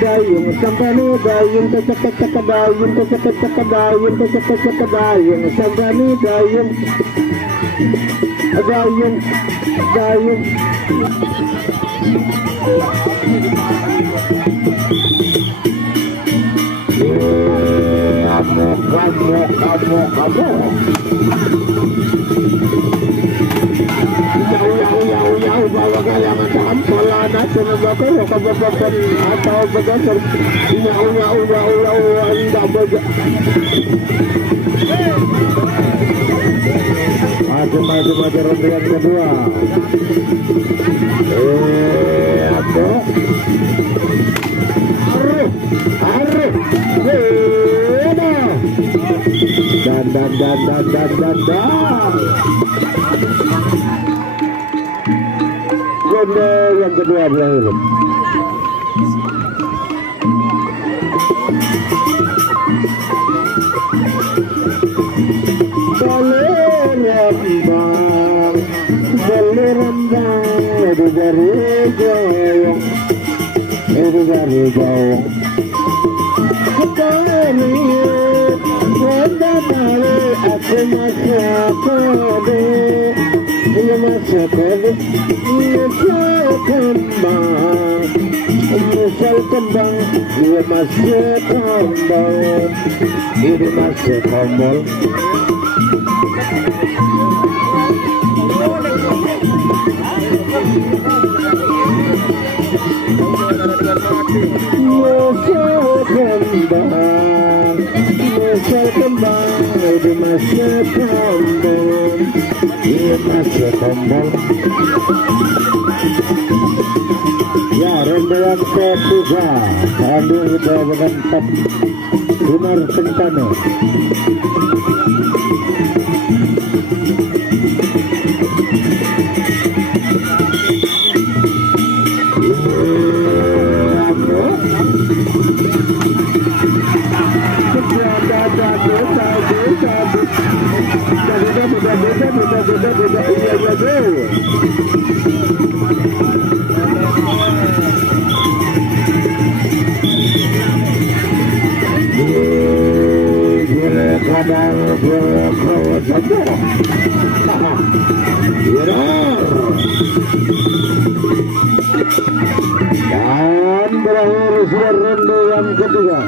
Dayung sambani dayung cekek dayung cekek dayung cekek dayung sambani dayung dayung dayung kamu jauh bawa galangan dalam pelana cenebakar kababakan atau begasar jauh indah baga maju rondingan kedua arif dan ronde yang kedua berakhir. Boleh rembang, itu dari jauh. Aku masa kode, misal kembang, dia masih kembang, ini masih kembang. Misal kembang, ini masih kembang, ini masih kembang. Ya, rendean ketiga sambil kita dengan Dinar Sentano. Dan berakhir sudah ronde yang ketiga.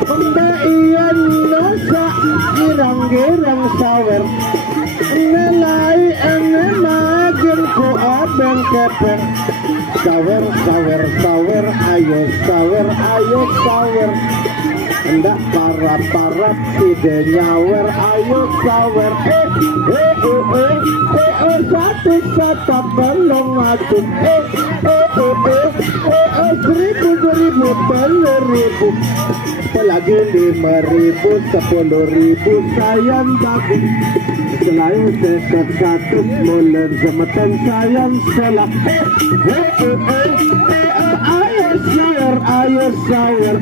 Pembaian dosa girang-girang sawer nilai ene magen ku abeng kepeng sawer ayo sawer hendak parap tidak nyawer ayo sawer satu belum ngatur seribu ribu apalagi 5.000 10.000 sayang bagus selain sekat satu mulen semetan sayang salah air sawer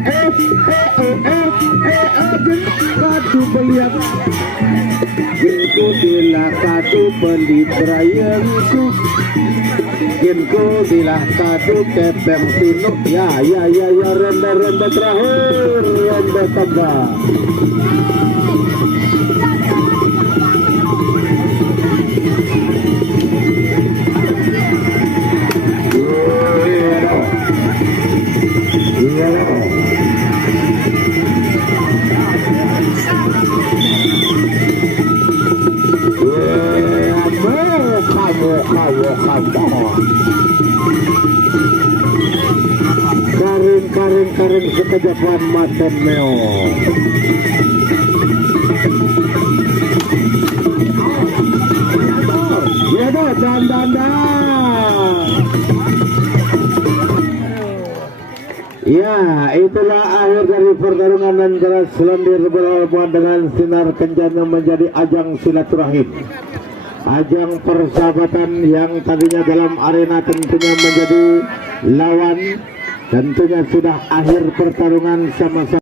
katu beliak ginku dilah katu beli berayanku ginku dilah katu kepeng sinuk ya renda terakhir renda tambah Karin sekejauhan mata meo. Ya dah, dan. Ya, itulah akhir dari pertarungan antara Selandir berlawan dengan Sinar Kencana menjadi ajang silaturahim, ajang persahabatan yang tadinya dalam arena tentunya menjadi lawan. Tentunya sudah akhir pertarungan sama-sama.